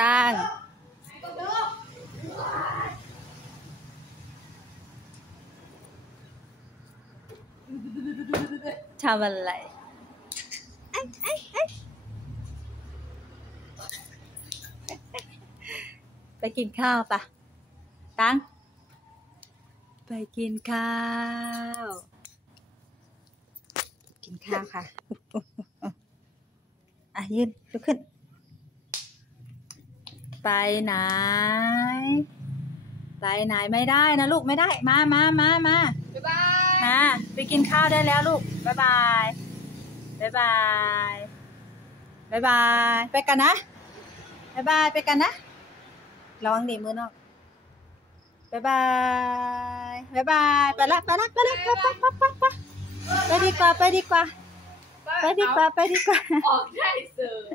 ตังทำอะไรไปกินข้าวปะตังไปกินข้าวค่ะยืนลุกขึ้นไปไหนไม่ได้นะลูกไม่ได้มาบ๊ายบายมาไปกินข้าวได้แล้วลูกบ๊ายบายไปกันนะบ๊ายบายไปกันนะระวังหนีมือนอกบ๊ายบายไปละไปดีกว่าออกได้เสริม